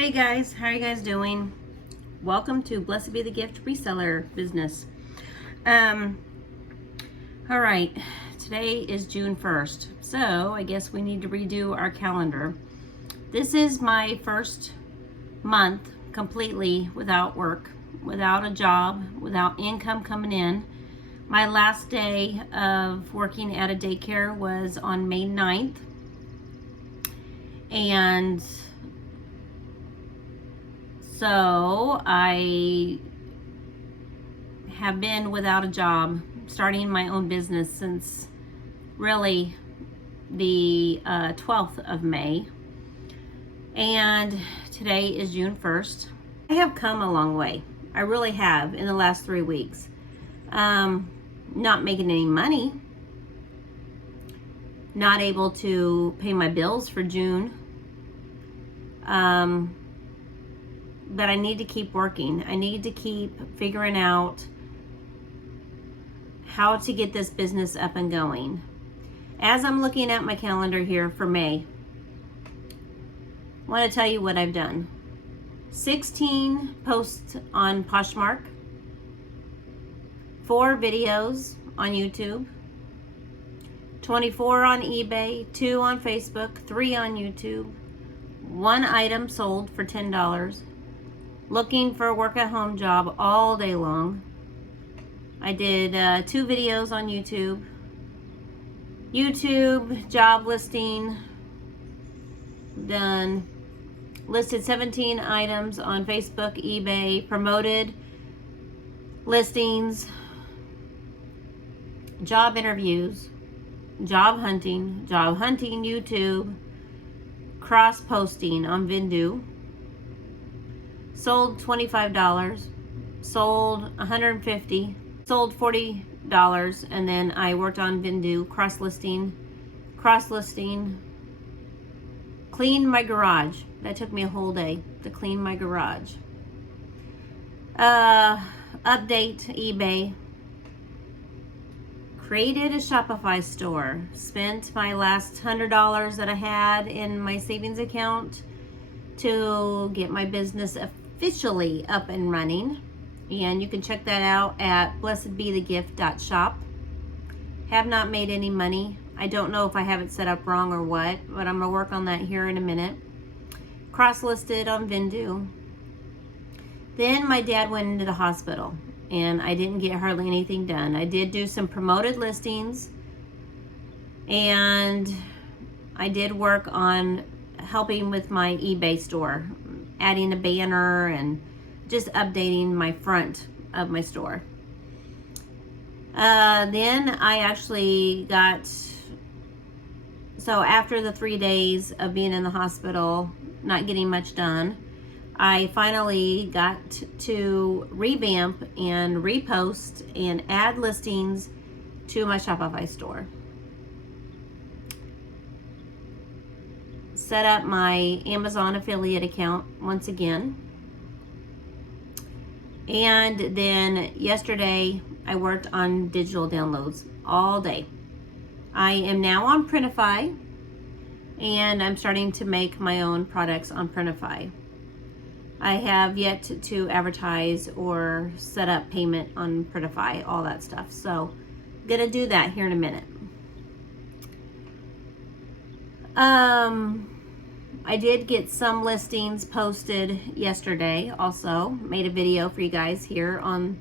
Hey guys, how are you guys doing? Welcome to Blessed Be the Gift reseller business. All right, today is June 1st, so I guess we need to redo our calendar. This is my first month completely without work, without a job, without income coming in. My last day of working at a daycare was on May 9th, and so I have been without a job, starting my own business since really the 12th of May. And today is June 1st. I have come a long way. I really have in the last 3 weeks. Not making any money. Not able to pay my bills for June. But I need to keep working. I need to keep figuring out how to get this business up and going. As I'm looking at my calendar here for May, I want to tell you what I've done. 16 posts on Poshmark, 4 videos on YouTube, 24 on eBay, 2 on Facebook, 3 on YouTube, 1 item sold for $10, looking for a work-at-home job all day long. I did 2 videos on YouTube. YouTube job listing done. Listed 17 items on Facebook, eBay, promoted listings, job interviews, job hunting YouTube, cross-posting on Vindu. Sold $25, sold $150, sold $40, and then I worked on Vindu, cross-listing, cleaned my garage. That took me a whole day to clean my garage. Update eBay. Created a Shopify store. Spent my last $100 that I had in my savings account to get my business officially up and running, and you can check that out at BlessedBeTheGift.shop. Have not made any money. I don't know if I have it set up wrong or what, but I'm gonna work on that here in a minute. Cross-listed on Vindu. Then my dad went into the hospital and I didn't get hardly anything done. I did do some promoted listings, and I did work on helping with my eBay store, adding a banner and just updating my front of my store. Then I actually got, so after the 3 days of being in the hospital, not getting much done, I finally got to revamp and repost and add listings to my Shopify store. Set up my Amazon affiliate account once again. And then yesterday I worked on digital downloads all day. I am now on Printify, and I'm starting to make my own products on Printify. I have yet to advertise or set up payment on Printify, all that stuff. So I'm gonna do that here in a minute. I did get some listings posted yesterday also. Made a video for you guys here on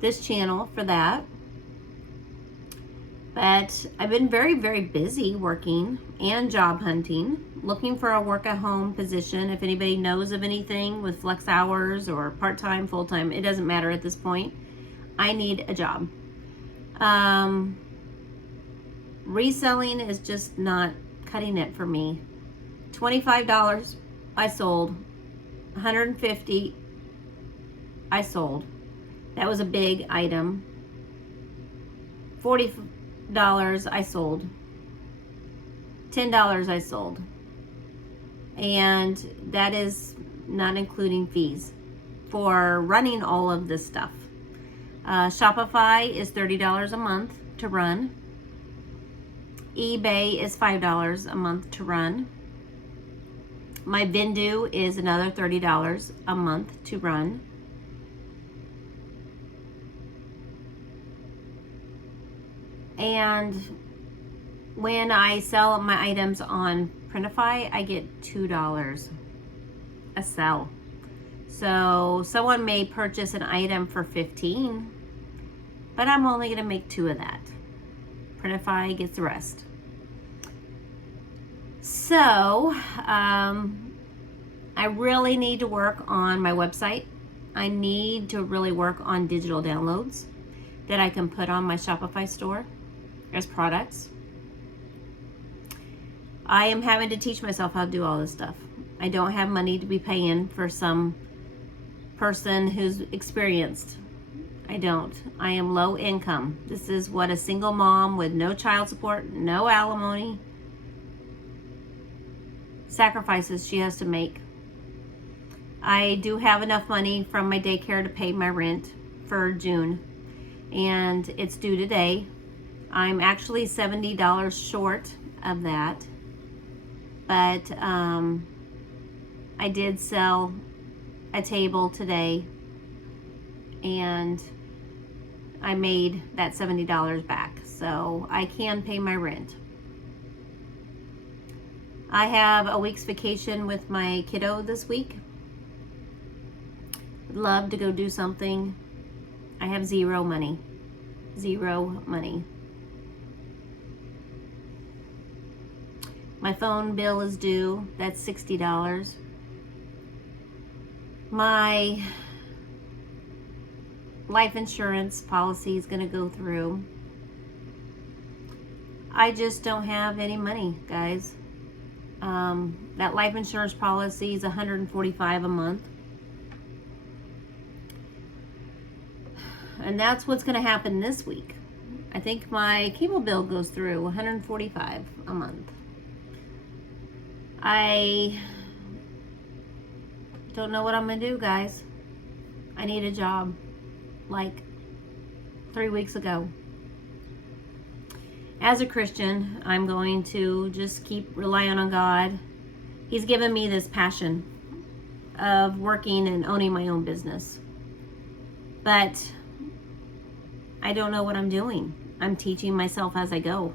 this channel for that. But I've been very, very busy working and job hunting, looking for a work-at-home position. If anybody knows of anything with flex hours or part-time, full-time, it doesn't matter at this point. I need a job. Reselling is just not cutting it for me. $25 I sold, $150 I sold. That was a big item. $40 I sold. $10 I sold. And that is not including fees for running all of this stuff. Shopify is $30 a month to run. eBay is $5 a month to run. My Vendu is another $30 a month to run. And when I sell my items on Printify, I get $2 a sell. So someone may purchase an item for $15, but I'm only going to make 2 of that. Printify gets the rest. So I really need to work on my website. I need to really work on digital downloads that I can put on my Shopify store as products. I am having to teach myself how to do all this stuff. I don't have money to be paying for some person who's experienced. I don't. I am low income. This is what a single mom with no child support, no alimony, sacrifices she has to make. I do have enough money from my daycare to pay my rent for June, and it's due today. I'm actually $70 short of that, but I did sell a table today, and I made that $70 back, so I can pay my rent. I have a week's vacation with my kiddo this week. Would love to go do something. I have zero money. Zero money. My phone bill is due. That's $60. My life insurance policy is going to go through. I just don't have any money, guys. That life insurance policy is $145 a month. And that's what's going to happen this week. I think my cable bill goes through $145 a month. I don't know what I'm going to do, guys. I need a job like 3 weeks ago. As a Christian, I'm going to just keep relying on God. He's given me this passion of working and owning my own business. But I don't know what I'm doing. I'm teaching myself as I go.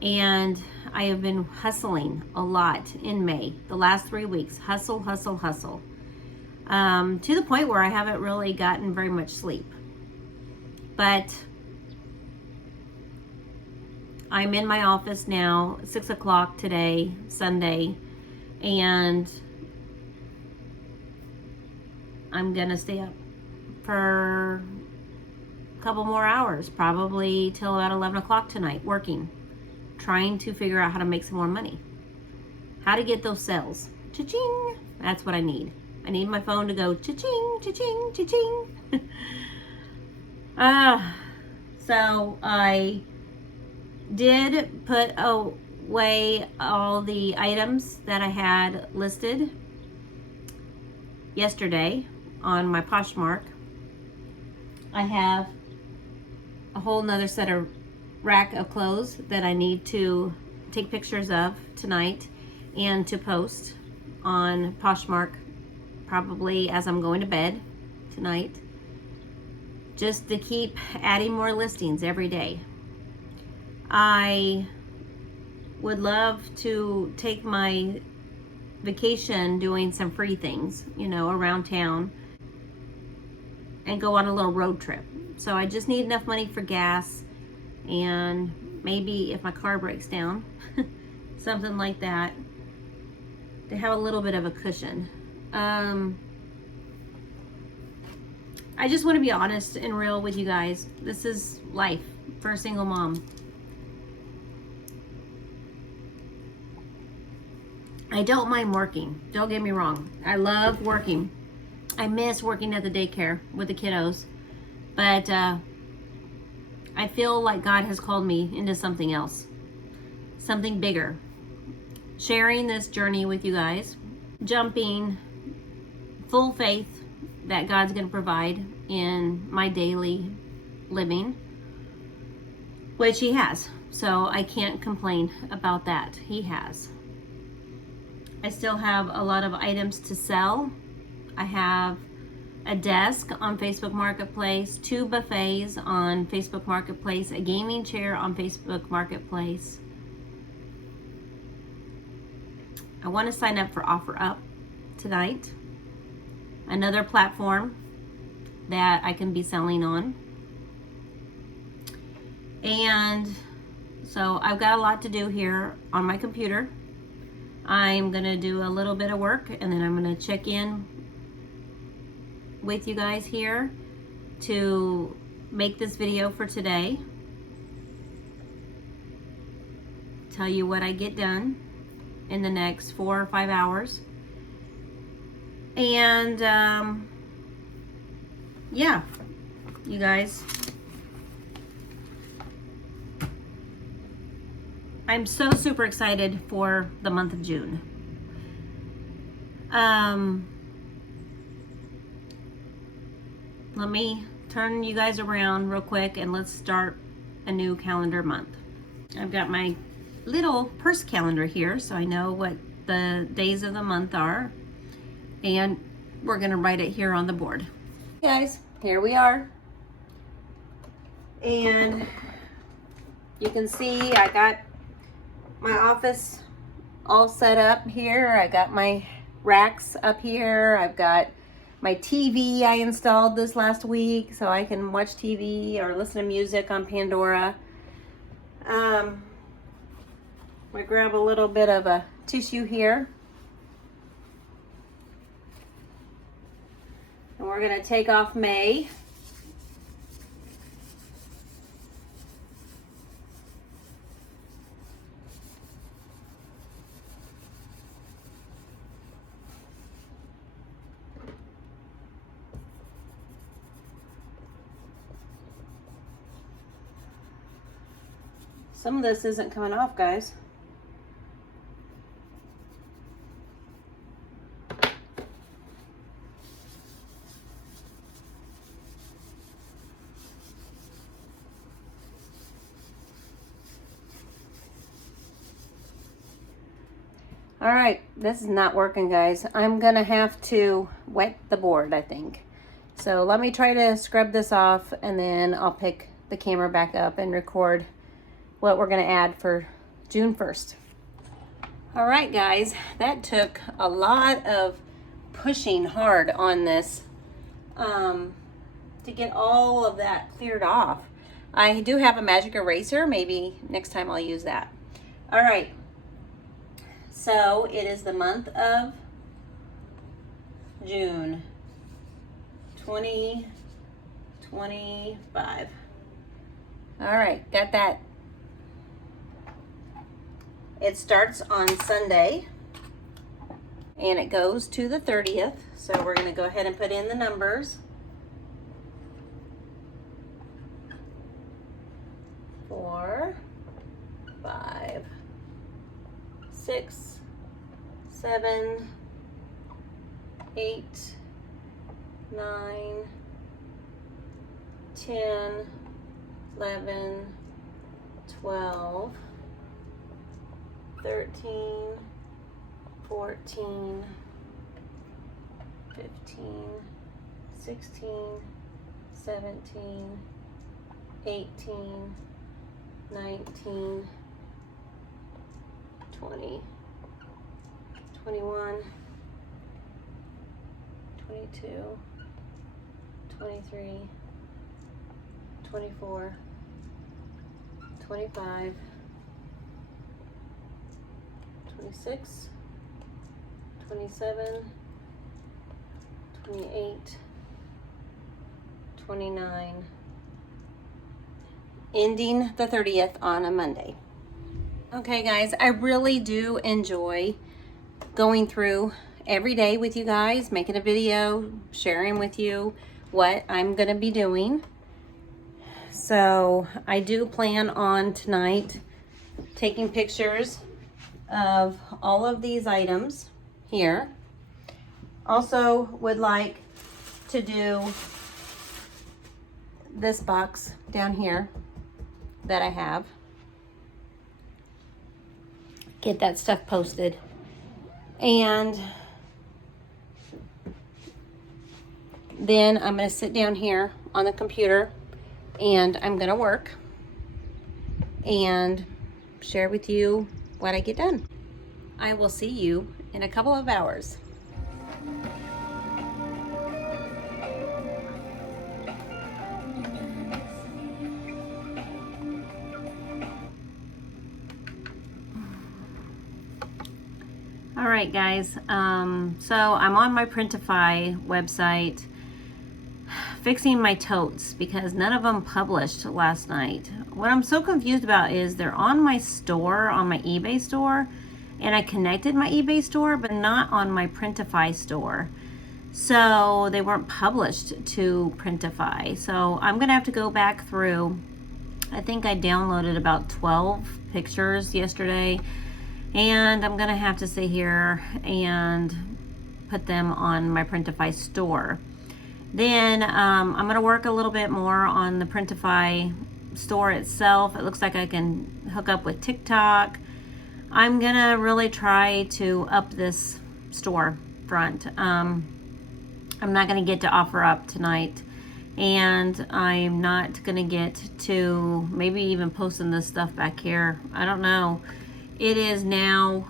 And I have been hustling a lot in May, the last 3 weeks. Hustle, hustle, hustle. To the point where I haven't really gotten very much sleep. But I'm in my office now, 6 o'clock today, Sunday, and I'm gonna stay up for a couple more hours, probably till about 11 o'clock tonight, working, trying to figure out how to make some more money, how to get those sales. Cha-ching! That's what I need. I need my phone to go cha-ching, cha-ching, cha-ching. So I did put away all the items that I had listed yesterday on my Poshmark. I have a whole nother set of rack of clothes that I need to take pictures of tonight and to post on Poshmark probably as I'm going to bed tonight, just to keep adding more listings every day. I would love to take my vacation doing some free things, around town and go on a little road trip. So I just need enough money for gas and maybe if my car breaks down, something like that, to have a little bit of a cushion. I just want to be honest and real with you guys. This is life for a single mom. I don't mind working. Don't get me wrong. I love working. I miss working at the daycare with the kiddos. But I feel like God has called me into something else. Something bigger. Sharing this journey with you guys. Jumping full faith that God's going to provide in my daily living. Which He has. So I can't complain about that. He has. I still have a lot of items to sell. I have a desk on Facebook Marketplace, 2 buffets on Facebook Marketplace, a gaming chair on Facebook Marketplace. I want to sign up for OfferUp tonight, another platform that I can be selling on. And so I've got a lot to do here on my computer. I'm gonna do a little bit of work and then I'm gonna check in with you guys here to make this video for today. Tell you what I get done in the next 4 or 5 hours. And yeah, you guys, I'm so super excited for the month of June. Let me turn you guys around real quick and let's start a new calendar month. I've got my little purse calendar here so I know what the days of the month are, and we're gonna write it here on the board. Guys, here we are. And you can see I got my office all set up here. I got my racks up here. I've got my TV I installed this last week so I can watch TV or listen to music on Pandora. I'm gonna grab a little bit of a tissue here. And we're gonna take off May. Some of this isn't coming off, guys. All right, this is not working, guys. I'm gonna have to wet the board, I think. So let me try to scrub this off and then I'll pick the camera back up and record what we're gonna add for June 1st. All right, guys, that took a lot of pushing hard on this to get all of that cleared off. I do have a magic eraser. Maybe next time I'll use that. All right, so it is the month of June 2025. All right, got that. It starts on Sunday and it goes to the 30th. So we're going to go ahead and put in the numbers. 4, 5, 6, 7, 8, 9, 10, 11, 12, 13, 14, 15, 16, 17, 18, 19, 20, 21, 22, 23, 24, 25, 26, 27, 28, 29, ending the 30th on a Monday. Okay, guys, I really do enjoy going through every day with you guys, making a video, sharing with you what I'm going to be doing. So I do plan on tonight taking pictures of all of these items here. Also would like to do this box down here that I have. Get that stuff posted. And then I'm going to sit down here on the computer and I'm going to work and share with you what I get done. I will see you in a couple of hours. All right, guys. So I'm on my Printify website fixing my totes because none of them published last night. What I'm so confused about is they're on my store, on my eBay store, and I connected my eBay store, but not on my Printify store. So they weren't published to Printify. So I'm gonna have to go back through. I think I downloaded about 12 pictures yesterday, and I'm gonna have to sit here and put them on my Printify store. Then I'm gonna work a little bit more on the Printify store itself. It looks like I can hook up with TikTok. I'm gonna really try to up this store front. I'm not gonna get to offer up tonight, and I'm not gonna get to maybe even posting this stuff back here. I don't know. It is now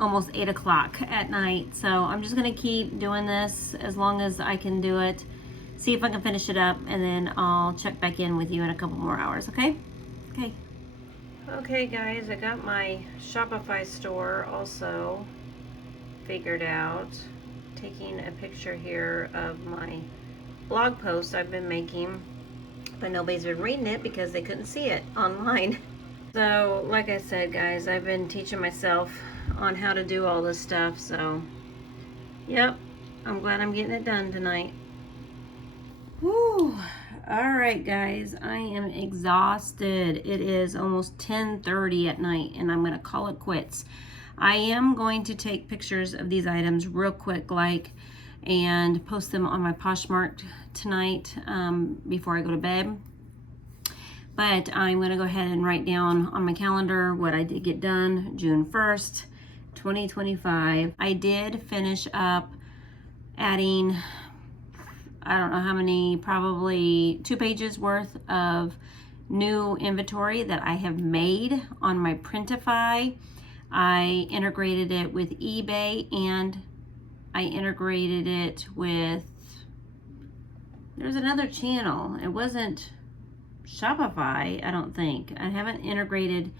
almost 8 o'clock at night, so I'm just gonna keep doing this as long as I can do it, see if I can finish it up, and then I'll check back in with you in a couple more hours. Okay guys, I got my Shopify store also figured out. Taking a picture here of my blog post I've been making, but nobody's been reading it because they couldn't see it online. So like I said, guys, I've been teaching myself on how to do all this stuff, so yep, I'm glad I'm getting it done tonight. Whew. All right, guys, I am exhausted. It is almost 10:30 at night, and I'm gonna call it quits. I am going to take pictures of these items real quick, and post them on my Poshmark tonight before I go to bed. But I'm gonna go ahead and write down on my calendar what I did get done June 1st, 2025. I did finish up adding, I don't know how many, probably 2 pages worth of new inventory that I have made on my Printify. I integrated it with eBay, and I integrated it with, there's another channel. It wasn't Shopify, I don't think. I haven't integrated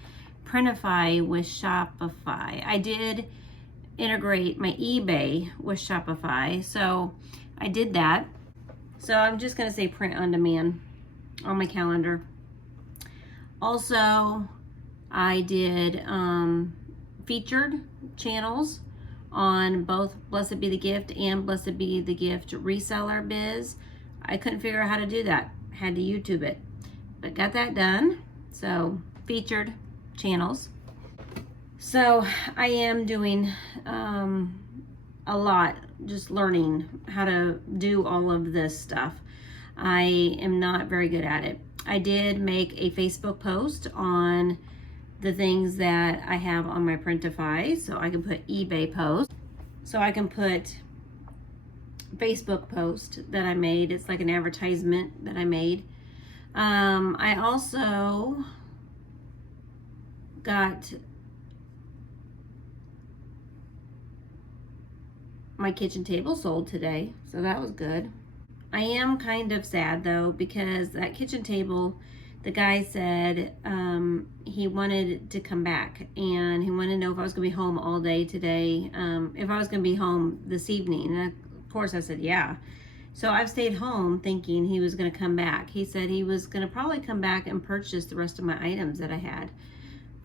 Printify with Shopify. I did integrate my eBay with Shopify, so I did that. So I'm just gonna say print on demand on my calendar. Also, I did featured channels on both Blessed Be the Gift and Blessed Be the Gift Reseller Biz. I couldn't figure out how to do that. Had to YouTube it, but got that done. So featured channels. So I am doing a lot, just learning how to do all of this stuff. I am not very good at it. I did make a Facebook post on the things that I have on my Printify, so I can put eBay post, so I can put Facebook post that I made. It's like an advertisement that I made. I also got my kitchen table sold today, so that was good. I am kind of sad though, because that kitchen table, the guy said he wanted to come back, and he wanted to know if I was gonna be home all day today, if I was gonna be home this evening. And of course I said yeah. So I've stayed home thinking he was gonna come back. He said he was gonna probably come back and purchase the rest of my items that I had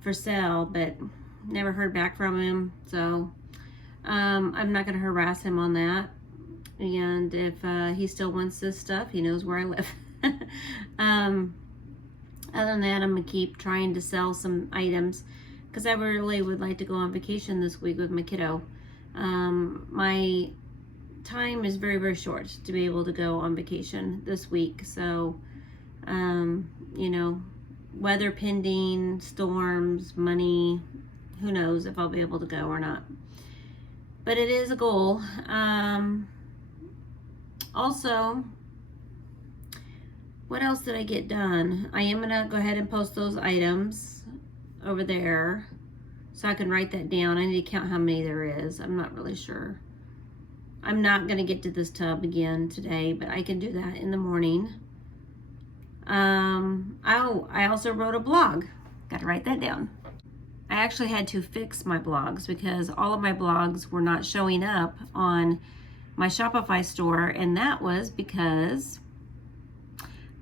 for sale, but never heard back from him. So I'm not gonna harass him on that. And if he still wants this stuff, he knows where I live. Other than that, I'm gonna keep trying to sell some items because I really would like to go on vacation this week with my kiddo. My time is very, very short to be able to go on vacation this week. So, you know, weather pending, storms, money, who knows if I'll be able to go or not. but it is a goal. Also, what else did I get done? I am gonna go ahead and post those items over there so I can write that down. I need to count how many there is. I'm not really sure. I'm not gonna get to this tub again today, but I can do that in the morning. I also wrote a blog. Got to write that down. I actually had to fix my blogs because all of my blogs were not showing up on my Shopify store, and that was because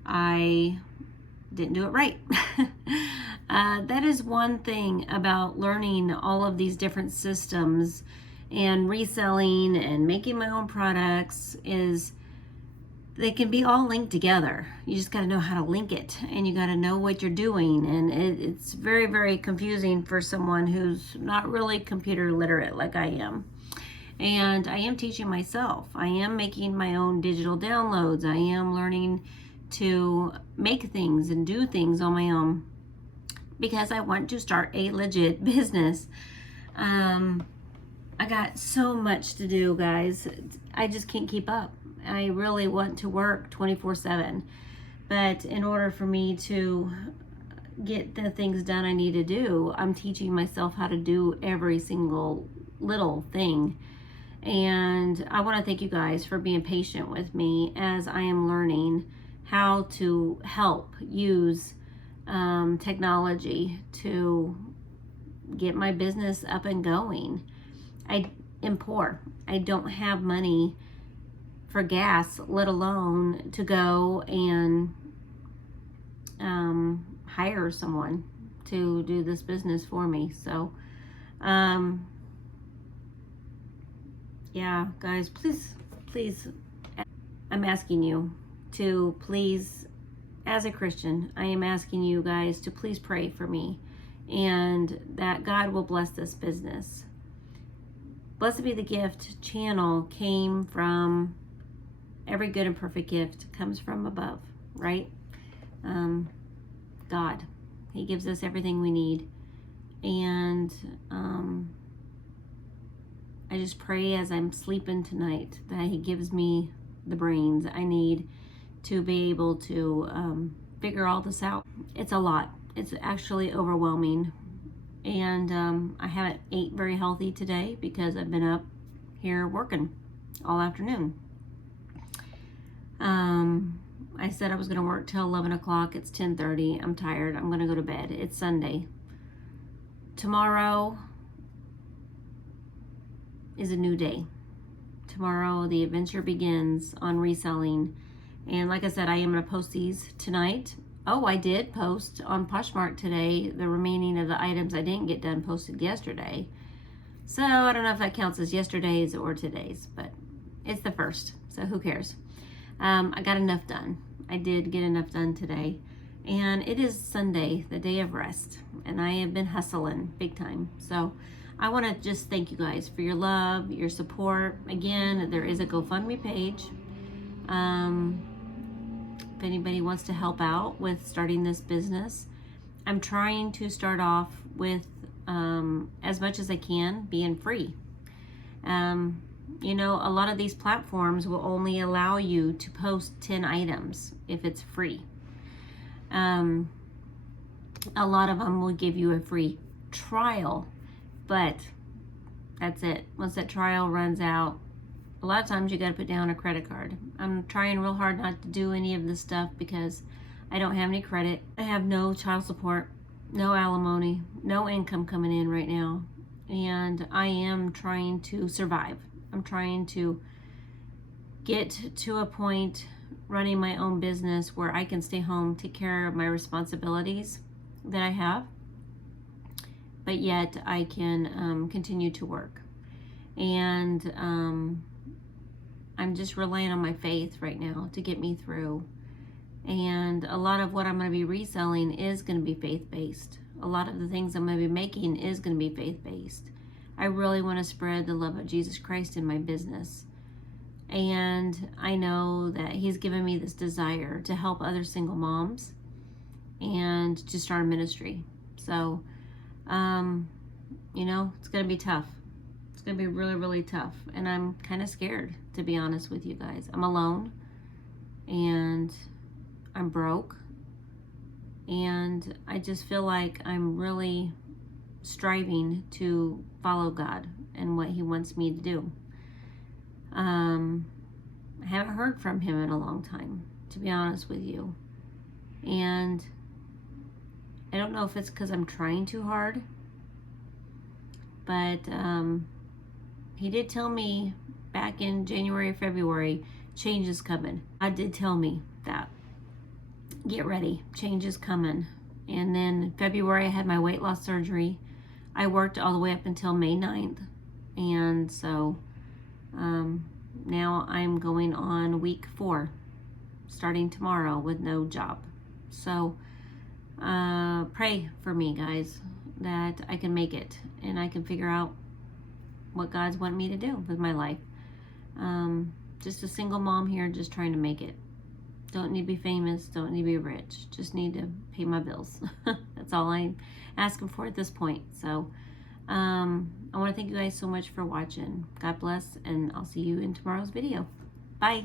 I didn't do it right. That is one thing about learning all of these different systems and reselling and making my own products is they can be all linked together. You just got to know how to link it, and you got to know what you're doing. And it's very, very confusing for someone who's not really computer literate like I am. And I am teaching myself. I am making my own digital downloads. I am learning to make things and do things on my own because I want to start a legit business. I got so much to do, guys. I just can't keep up. I really want to work 24/7, but in order for me to get the things done I need to do, I'm teaching myself how to do every single little thing. And I want to thank you guys for being patient with me as I am learning how to help use technology to get my business up and going. I am poor. I don't have money for gas, let alone to go and hire someone to do this business for me. So, yeah, guys, please, I'm asking you to please, as a Christian, I am asking you guys to please pray for me and that God will bless this business. Blessed Be the Gift channel came from, every good and perfect gift comes from above, right? God. He gives us everything we need. And I just pray as I'm sleeping tonight that He gives me the brains I need to be able to figure all this out. It's a lot. It's actually overwhelming. And I haven't ate very healthy today because I've been up here working all afternoon. I said I was going to work till 11 o'clock. It's 10:30. I'm tired. I'm going to go to bed. It's Sunday. Tomorrow is a new day. Tomorrow the adventure begins on reselling. And like I said, I am going to post these tonight. Oh, I did post on Poshmark today the remaining of the items I didn't get done posted yesterday. So I don't know if that counts as yesterday's or today's, but it's the first, so who cares? I got enough done. I did get enough done today. And it is Sunday, the day of rest, and I have been hustling big time. So I want to just thank you guys for your love, your support. Again, there is a GoFundMe page. If anybody wants to help out with starting this business, I'm trying to start off with as much as I can being free. You know, a lot of these platforms will only allow you to post 10 items if it's free. A lot of them will give you a free trial, but that's it. Once that trial runs out, a lot of times you got to put down a credit card. I'm trying real hard not to do any of this stuff because I don't have any credit. I have no child support, no alimony, no income coming in right now. And I am trying to survive. I'm trying to get to a point running my own business where I can stay home, take care of my responsibilities that I have, but yet I can continue to work. And I'm just relying on my faith right now to get me through. And a lot of what I'm going to be reselling is going to be faith-based. A lot of the things I'm going to be making is going to be faith-based. I really want to spread the love of Jesus Christ in my business. And I know that He's given me this desire to help other single moms and to start a ministry. So, you know, it's going to be tough. It's going to be really, really tough. And I'm kind of scared, to be honest with you guys. I'm alone and I'm broke. And I just feel like I'm really striving to follow God and what He wants me to do. I haven't heard from Him in a long time, to be honest with you. And I don't know if it's because I'm trying too hard, but He did tell me back in January, February, change is coming. God did tell me that. Get ready, change is coming. And then in February, I had my weight loss surgery. I worked all the way up until May 9th. And so now I'm going on week 4, starting tomorrow with no job. So pray for me, guys, that I can make it and I can figure out what God's want me to do with my life. Just a single mom here, just trying to make it. Don't need to be famous, don't need to be rich, just need to pay my bills. That's all I'm asking for at this point. So I want to thank you guys so much for watching. God bless, and I'll see you in tomorrow's video. Bye.